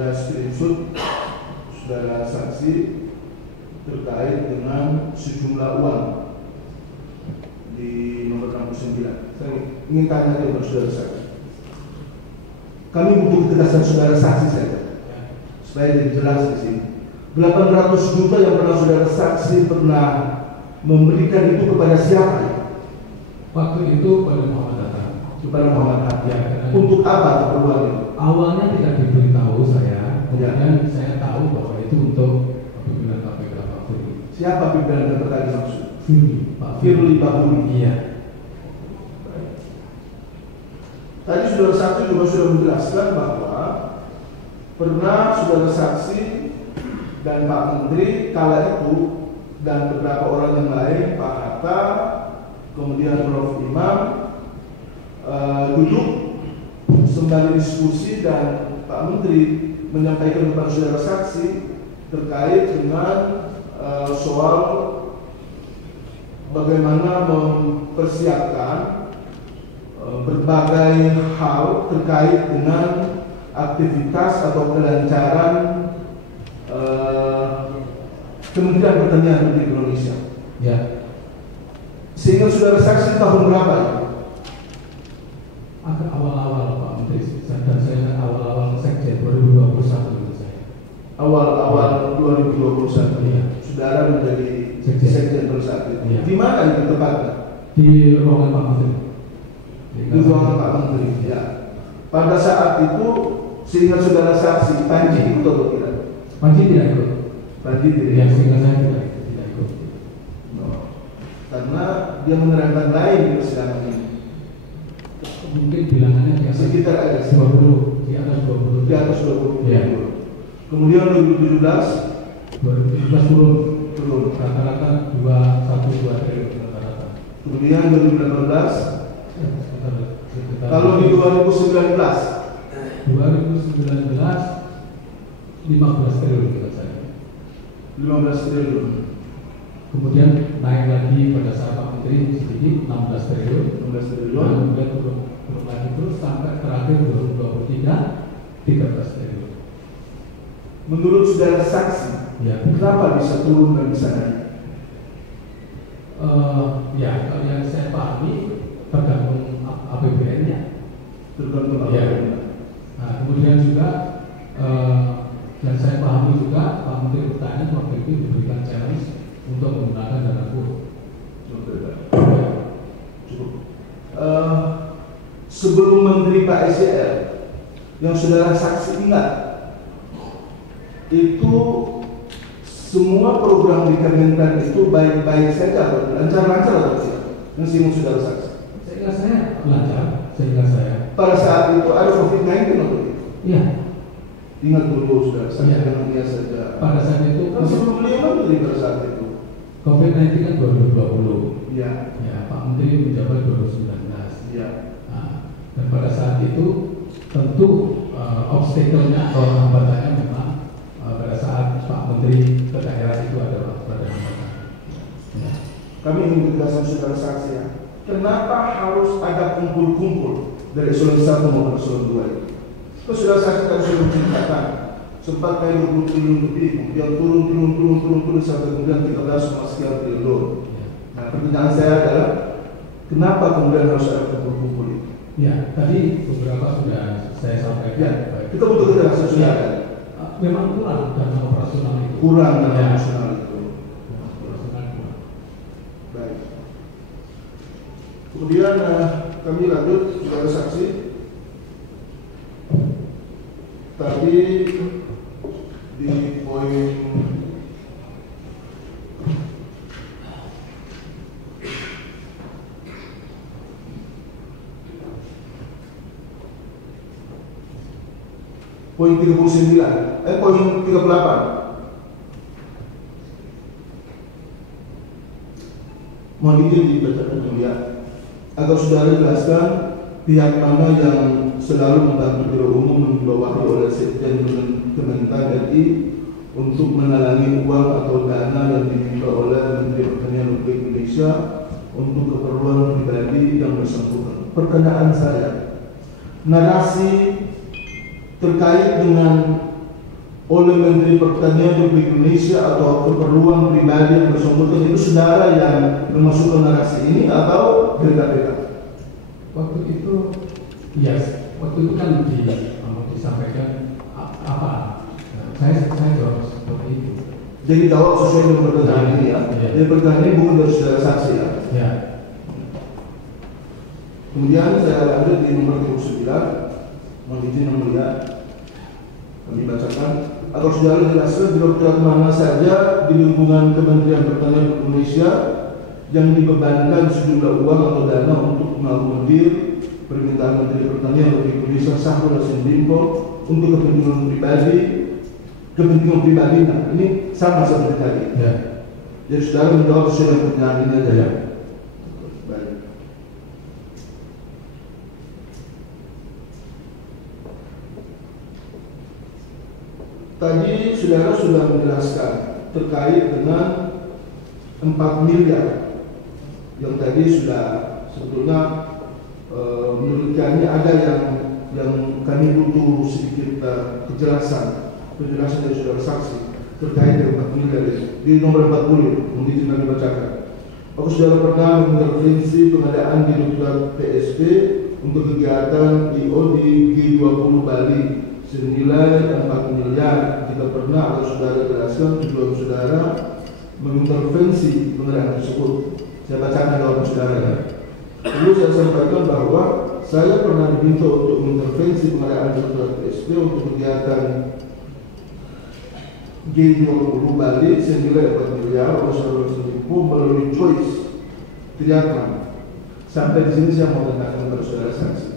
ada screenshot saudara saksi terkait dengan sejumlah uang di nomor 69. Saya ingin tanya kepada saudara saksi. Kami butuh ketegasan saudara saksi saja, supaya jadi jelas di sini. 800 juta yang pernah saudara saksi pernah memberikan itu kepada siapa? Waktu itu pada Muhammad Hatta. Kepada Muhammad Hatta. Ya, untuk apa keperluan itu? Awalnya tidak diberitahu saya, kemudian saya tahu bahwa itu untuk pimpinan KPK Pak Firly. Siapa pimpinan KPK dimaksud? Firly, Pak Firly Bahuri. Iya. Tadi saudara saksi juga sudah menjelaskan bahwa pernah saudara saksi dan Pak Menteri kala itu dan beberapa orang yang lain, Pak Hatta, kemudian Prof. Imam, duduk sembari diskusi dan Pak Menteri menyampaikan kepada saudara saksi terkait dengan soal bagaimana mempersiapkan berbagai hal terkait dengan aktivitas atau kelancaran Kementerian Pertanian Republik Indonesia. Ya. Sehingga saudara saksi tahun berapa itu? Agak awal-awal Pak Menteri, dan saya ingat awal-awal Sekjen 2021 itu saya. Awal-awal 2021. Iya. Saudara menjadi Sekjen pada saat itu. Iya. Di mana itu tepatnya? Di ruangan Pak Menteri. Di ruangan Pak Menteri. Ya. Pada saat itu, sehingga saudara saksi Panji ikut atau tidak? Panji tidak ikut. Panji tidak Ya, ikut. sehingga saya tidak ikut. No. Karena dia menerangkan lain di persidangan ini. Mungkin bilangannya di atas Sekitar ada 20, di atas 20. di atas 20. Ya. Kemudian 2017 turun rata-rata 2,1-2 triliun rata-rata. kemudian 2018 Sekitar kalau di 2019 15 triliun kita saya. 15 triliun. Kemudian naik lagi pada saat Pak Menteri sedikit 16 triliun. 16 triliun. Dan kemudian turun lagi terus sampai terakhir 2023 13 triliun. Menurut saudara saksi, Ya. kenapa bisa turun dan bisa naik? Ya, kalau yang saya pahami tergantung APBN-nya. Tergantung apa? Ya. Nah, kemudian juga yang saya pahami juga Pak Menteri Pertanian waktu itu diberikan challenge untuk menggunakan dana kurung. Cukup. Sebelum Menteri Pak SDR yang saudara saksi ingat, itu semua program di Kementerian itu baik-baik saja, lancar-lancar atau tidak? Yang singgung saudara saksi. Sehingga saya lancar, sehingga saya. Pada saat itu ada COVID-19 atau tidak? Iya. Ingat dulu saudara saksi Iya. dengan dia saja. Pada saat itu Kan sebelum beliau Menteri pada saat itu. COVID-19 kan 2020. Iya. Ya, Pak Menteri menjabat 2019. Iya. Nah, dan pada saat itu tentu obstacle-nya atau hambatannya memang pada saat Pak Menteri ke daerah itu adalah pada hambatan. Ya. Kami ingin tegaskan saudara saksi ya. Kenapa harus ada kumpul-kumpul dari eselon 1 maupun eselon 2 itu? Terus saudara saksi tadi sudah menceritakan sempat kayak 20 triliun lebih, kemudian turun sampai kemudian 13 sekian triliun. Nah, pertanyaan saya adalah kenapa kemudian harus ada kumpul-kumpul itu? Ya, tadi beberapa sudah saya sampaikan. Ya, kita butuh kejelasan saudara. Memang kurang dana operasional itu. Kurang dana Ya. operasional itu. Operasional kurang. Baik. Kemudian kami lanjut saudara saksi. Tadi di poin poin 39, poin 38. Mohon izin dibacakan ya, agar saudara jelaskan pihak mana yang selalu membantu Biro Umum dibawahi oleh Sekjen Kementerian RI untuk menalangi uang atau dana yang diminta oleh Menteri Pertanian Republik Indonesia untuk keperluan pribadi yang bersangkutan. Pertanyaan saya, narasi terkait dengan oleh Menteri Pertanian Republik Indonesia atau keperluan pribadi yang bersangkutan, itu saudara yang memasukkan narasi ini atau dari KPK? Waktu itu, yes, waktu itu kan disampaikan apa? Saya jawab seperti itu. Jadi jawab sesuai dengan pertanyaan ini ya. Jadi pertanyaan ini bukan dari saudara saksi ya. Ya. Kemudian saya lanjut di nomor 39, mohon izin yang mulia kami bacakan. Agar saudara jelaskan direktorat mana saja di lingkungan Kementerian Pertanian Indonesia yang dibebankan sejumlah uang atau dana untuk mengakomodir permintaan Menteri Pertanian Republik Indonesia Syahrul Yassin Limpo untuk kepentingan pribadi. Nah, ini sama seperti tadi. Ya. Jadi saudara menjawab sesuai dengan pertanyaan ini aja ya. Baik. Tadi saudara sudah menjelaskan terkait dengan 4 miliar yang tadi sudah sebetulnya menurut kami ada yang kami butuh sedikit penjelasan dari saudara saksi terkait dengan 4 miliar di nomor 40 mungkin sudah dibacakan. Apakah saudara pernah mengintervensi pengadaan di Direktorat PSP untuk kegiatan IO di G20 Bali senilai 4 miliar? Jika pernah, atau saudara jelaskan tujuan saudara mengintervensi pengadaan tersebut. Saya bacakan jawaban saudara ya. Perlu saya sampaikan bahwa saya pernah diminta untuk mengintervensi pengadaan Direktorat PSP untuk kegiatan G20 Bali senilai 4 miliar oleh saudara Limpo melalui Joyce Triatman. Sampai di sini saya mau tanyakan kepada saudara saksi.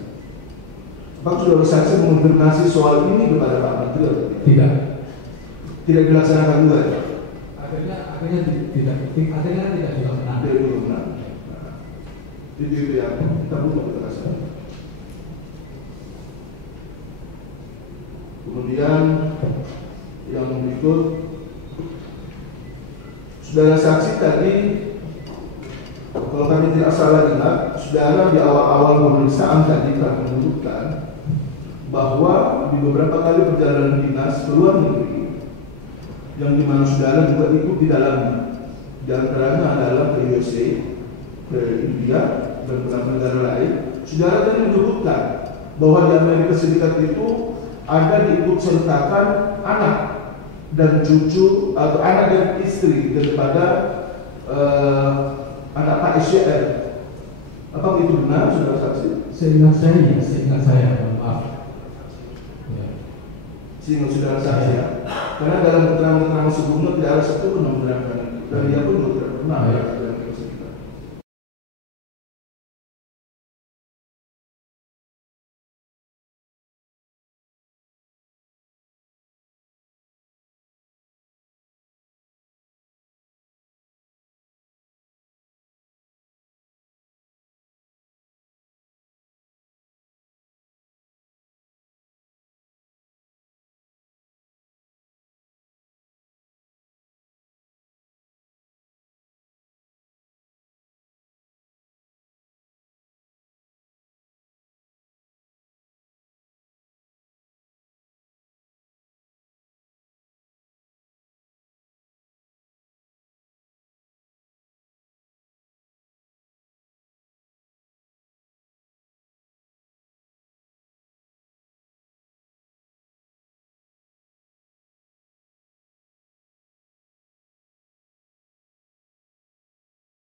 Apakah saudara saksi mengonfirmasi soal ini kepada Pak Menteri? Tidak. Tidak dilaksanakan juga ya? Akhirnya tidak dilaksanakan. Tidak dilaksanakan. Itu yang kita butuh kejelasan. Kemudian yang berikut, saudara saksi tadi, kalau kami tidak salah dengar, saudara di awal-awal pemeriksaan tadi telah menyebutkan bahwa di beberapa kali perjalanan dinas ke luar negeri, yang dimana saudara juga ikut di dalamnya, di antaranya adalah ke USA, ke India, dan beberapa negara lain. Saudara tadi menyebutkan bahwa di Amerika Serikat itu ada diikut sertakan anak dan cucu atau anak dan istri daripada anak Pak SYL. Apakah itu benar, saudara saksi? Seingat saya, maaf. Ya. Seingat saudara saksi ya. Karena dalam keterangan sebelumnya tidak ada satu pun yang menerangkan itu, dan dia pun juga tidak pernah.